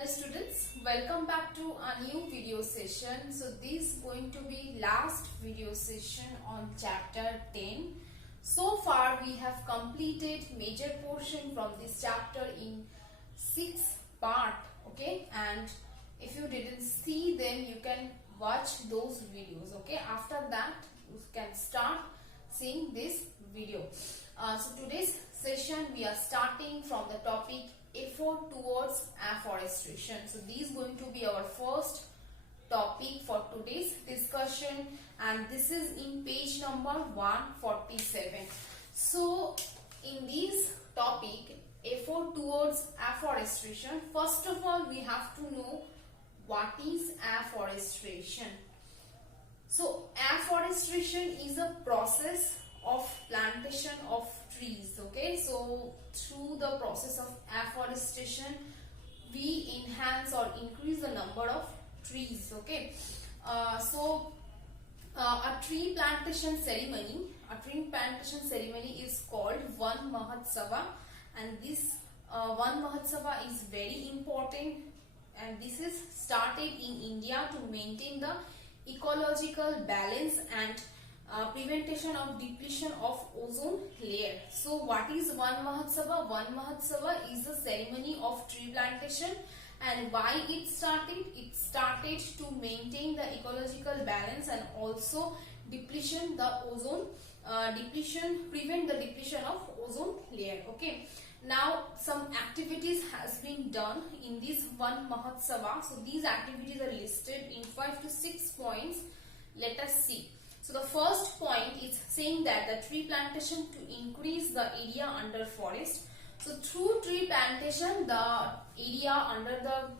Hello students, welcome back to a new video session. So this is going to be last video session on chapter 10. So far we have completed major portion from this chapter in 6 part, okay, and if you didn't see them you can watch those videos, okay. After that you can start seeing this video. So today's session we are starting from the topic effort towards afforestation. So this is going to be our first topic for today's discussion, and this is in page number 147. So in this topic, effort towards afforestation, first of all we have to know what is afforestation. So afforestation is a process of plantation of trees, okay. So through the process of afforestation we enhance or increase the number of trees, okay. A tree plantation ceremony is called Van Mahotsava, and this Van Mahotsava is very important, and this is started in India to maintain the ecological balance and prevention of depletion of ozone layer. So what is Van Mahotsava? Van Mahotsava is a ceremony of tree plantation, and why it started? It started to maintain the ecological balance and also depletion the ozone prevent the depletion of ozone layer, okay. Now some activities has been done in this Van Mahotsava. So these activities are listed in 5 to 6 points. Let us see. So the first point is saying that the tree plantation to increase the area under forest. So through tree plantation the area under the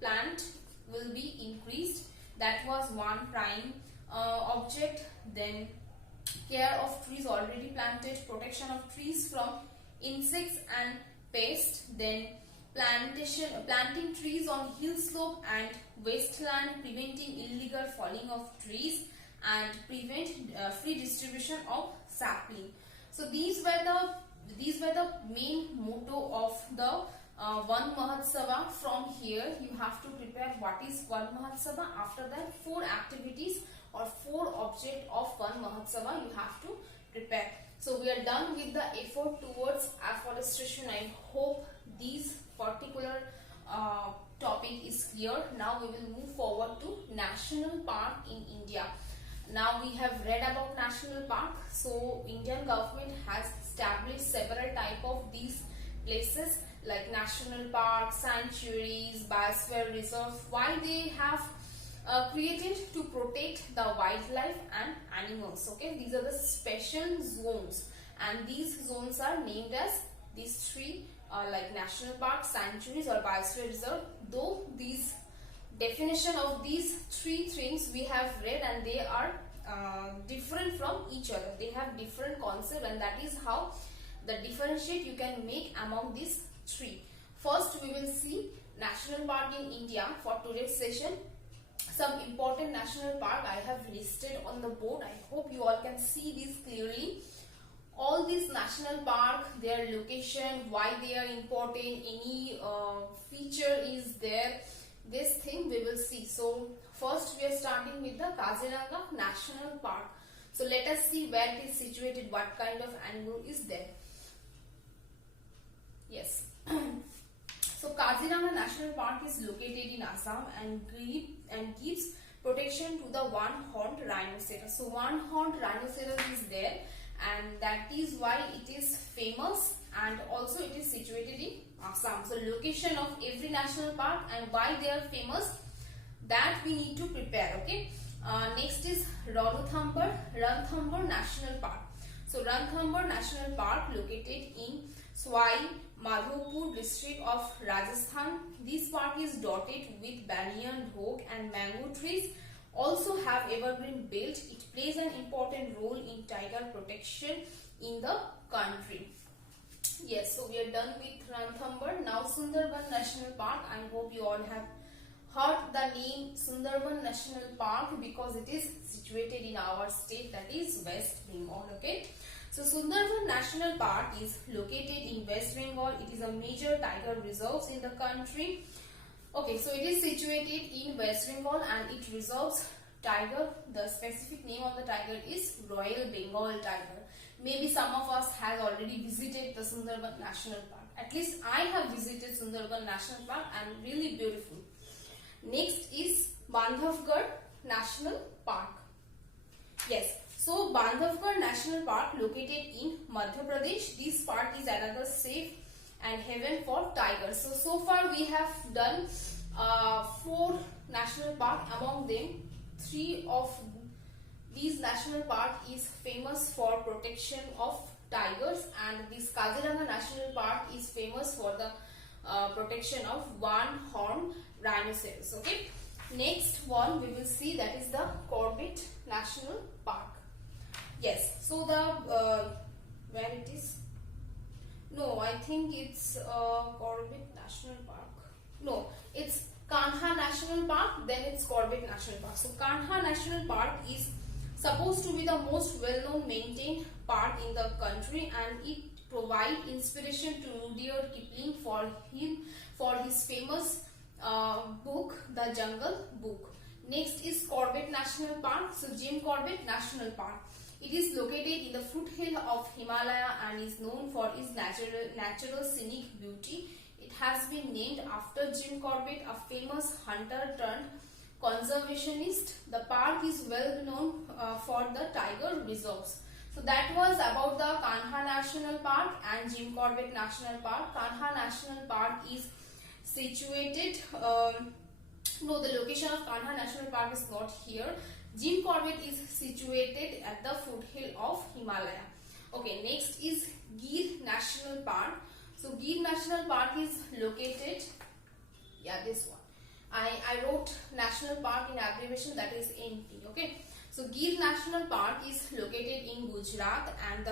plant will be increased. That was one prime object. Then care of trees already planted, protection of trees from insects and pests, then planting trees on hill slope and wasteland, preventing illegal falling of trees and prevent free distribution of sapling. So these were the main motto of the Van Mahotsava. From here you have to prepare what is Van Mahotsava. After that 4 activities or 4 objects of Van Mahotsava you have to prepare. So we are done with the effort towards afforestation. I hope this particular topic is clear. Now we will move forward to national park in India. Now we have read about national park. So Indian government has established several type of these places like national parks, sanctuaries, biosphere reserves. Why they have created? To protect the wildlife and animals, okay. These are the special zones, and these zones are named as these 3 like national parks, sanctuaries or biosphere reserve. Though these definition of these 3 things we have read, and they are different from each other. They have different concept, and that is how the differentiate you can make among these 3. First we will see national park in India for today's session. Some important national park I have listed on the board. I hope you all can see this clearly. All these national park, their location, why they are important, any feature is there, this thing we will see. So first we are starting with the Kaziranga National Park. So let us see where it is situated, what kind of animal is there. Yes. So Kaziranga National Park is located in Assam and gives protection to the one-horned rhinoceros. So one-horned rhinoceros is there, and that is why it is famous, and also it is situated in Assam. So location of every national park and why they are famous, that we need to prepare, okay. Next is Ranthambore National Park. So Ranthambore National Park located in Swai Madhopur district of Rajasthan. This park is dotted with banyan, oak and mango trees. Also have evergreen belt. It plays an important role in tiger protection in the country. Yes, so we are done with Ranthambore. Now Sundarban National Park. I hope you all have heard the name Sundarban National Park because it is situated in our state, that is West Bengal, okay. So Sundarban National Park is located in West Bengal. It is a major tiger reserve in the country. Okay, so it is situated in West Bengal and it reserves tiger. The specific name of the tiger is Royal Bengal tiger. Maybe some of us has already visited the Sundarban National Park. At least I have visited Sundarban National Park and really beautiful. Next is Bandhavgarh National Park. Yes, so Bandhavgarh National Park located in Madhya Pradesh. This park is another safe and heaven for tigers. So far we have done 4 national park. Among them, 3 of these national park is famous for protection of tigers, and this Kaziranga National Park is famous for the protection of one-horned rhinoceros. Okay. Next one we will see, that is the Corbett National Park. Yes. So the where it is? No, I think it's Corbett National Park. No, it's Kanha National Park, then it's Corbett National Park. So Kanha National Park is supposed to be the most well-known maintained park in the country, and it provides inspiration to Rudyard Kipling for his famous book, The Jungle Book. Next is Corbett National Park. So Jim Corbett National Park. It is located in the foothill of Himalaya and is known for its natural scenic beauty. It has been named after Jim Corbett, a famous hunter turned conservationist. The park is well known for the tiger reserves. So that was about the Kanha National Park and Jim Corbett National Park. Kanha National Park is situated, no, the location of Kanha National Park is not here. Jim Corbett is situated at the foothill of Himalaya. Okay, next is Gir National Park. So Gir National Park is located, yeah, this one. I wrote National Park in abbreviation, that is NP. Okay, so Gir National Park is located in Gujarat and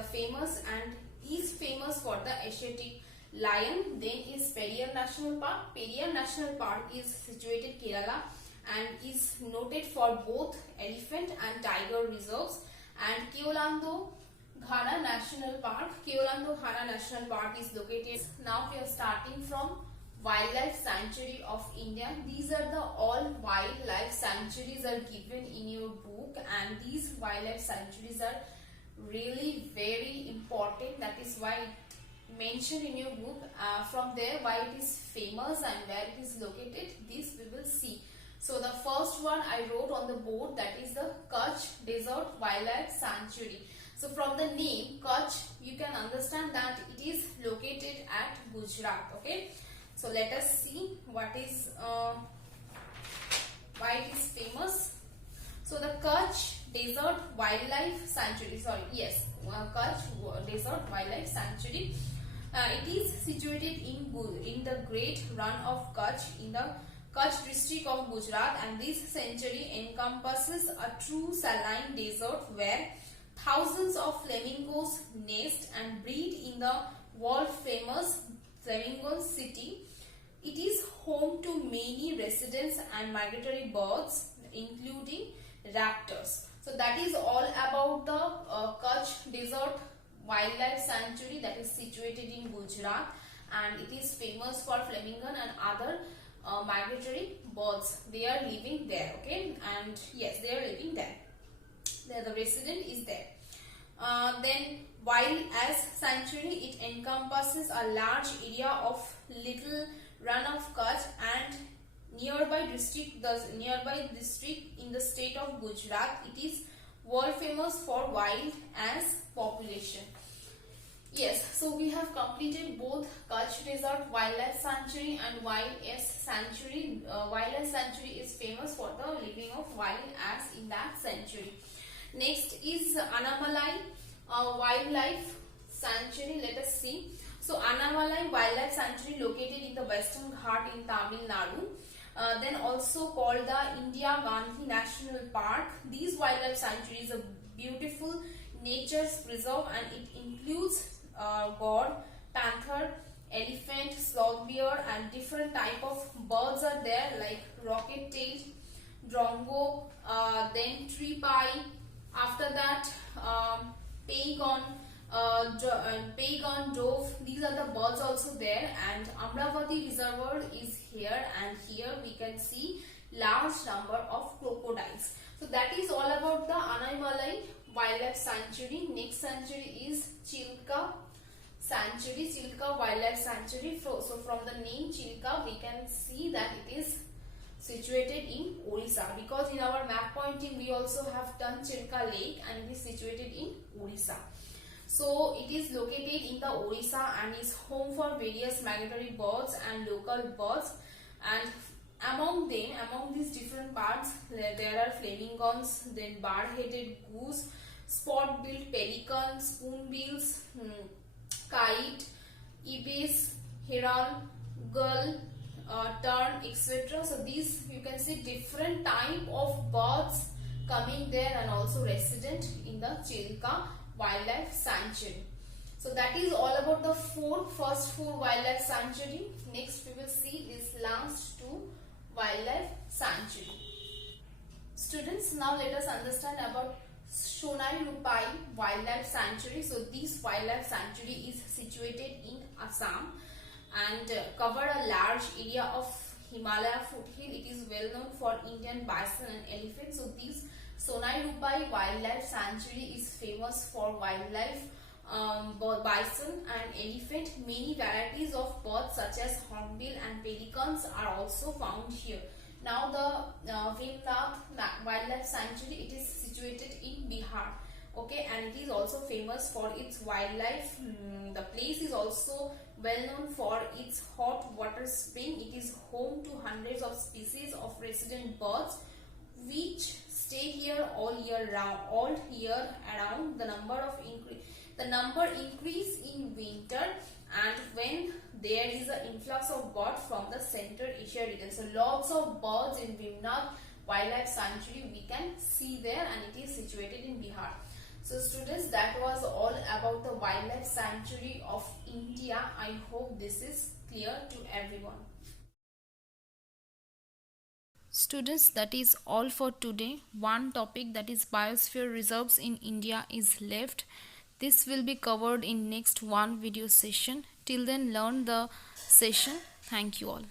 is famous for the Asiatic lion. Then is Periyar National Park. Periyar National Park is situated Kerala and is noted for both elephant and tiger reserves. And Keoladeo Ghana National Park. Keoladeo Ghana National Park is located. Now we are starting from Wildlife Sanctuary of India. These are the all wildlife sanctuaries are given in your book, and these wildlife sanctuaries are really very important. That is why it mentioned in your book. From there, why it is famous and where it is located, this we will see. So the first one I wrote on the board, that is the Kutch Desert Wildlife Sanctuary. So from the name Kutch, you can understand that it is located at Gujarat. Okay. So let us see what is why it is famous. So the Kutch Desert Wildlife Sanctuary. Kutch Desert Wildlife Sanctuary. It is situated in the Great Run of Kutch in the Kutch district of Gujarat, and this sanctuary encompasses a true saline desert where thousands of flamingos nest and breed in the world famous Flamingo City. It is home to many residents and migratory birds, including raptors. So that is all about the Kutch Desert Wildlife Sanctuary that is situated in Gujarat, and it is famous for flamingo and other migratory birds. They are living there. Okay, and yes, they are living there. The resident is there. Then Wild Ass Sanctuary, it encompasses a large area of Little Run of Kutch and nearby district in the state of Gujarat. It is world famous for wild ass population. Yes, so we have completed both Kutch Desert Wildlife Sanctuary and Wild Ass Sanctuary. Wild Ass Sanctuary is famous for the living of wild ass in that sanctuary. Next is Annamalai Wildlife Sanctuary. Let us see. So Annamalai Wildlife Sanctuary located in the Western Ghat in Tamil Nadu. Then also called the Indira Gandhi National Park. These wildlife sanctuaries are beautiful nature's preserve, and it includes god, panther, elephant, sloth bear, and different type of birds are there like rocket-tailed, drongo, then tree pie. After that, pagon, Pagan, dove, these are the birds also there, and Amravati Reservoir is here, and here we can see large number of crocodiles. So that is all about the Anaimalai Wildlife Sanctuary. Next sanctuary is Chilka Sanctuary, Chilka Wildlife Sanctuary. So from the name Chilka, we can see that it is situated in Orissa, because in our map pointing we also have done Chilka Lake, and it is situated in Orissa. So it is located in the Orissa and is home for various migratory birds and local birds, and among these different birds there are flamingons, then bar-headed goose, spot-billed pelican, spoonbills, kite, ibis, heron, gull, tern, etc. So these you can see different type of birds coming there and also resident in the Chilka Wildlife Sanctuary. So that is all about the first four wildlife sanctuary. Next we will see this last two wildlife sanctuary. Students, now let us understand about Sonai Rupai Wildlife Sanctuary. So this wildlife sanctuary is situated in Assam and cover a large area of Himalaya foothill. It is well known for Indian bison and elephant. So this Sonai Rupai Wildlife Sanctuary is famous for wildlife, bison and elephant. Many varieties of birds such as hornbill and pelicans are also found here. Now the Vimnath Wildlife Sanctuary, it is situated in Bihar. Okay, and it is also famous for its wildlife. The place is also well known for its hot water spring. It is home to hundreds of species of resident birds which stay here all year round. The number increase in winter, and when there is an influx of birds from the Central Asia region. So lots of birds in Vimnath Wildlife Sanctuary we can see there, and it is situated in Bihar. So students, that was all about the Wildlife Sanctuary of India. I hope this is clear to everyone. Students, that is all for today. One topic, that is biosphere reserves in India, is left. This will be covered in next one video session. Till then, learn the session. Thank you all.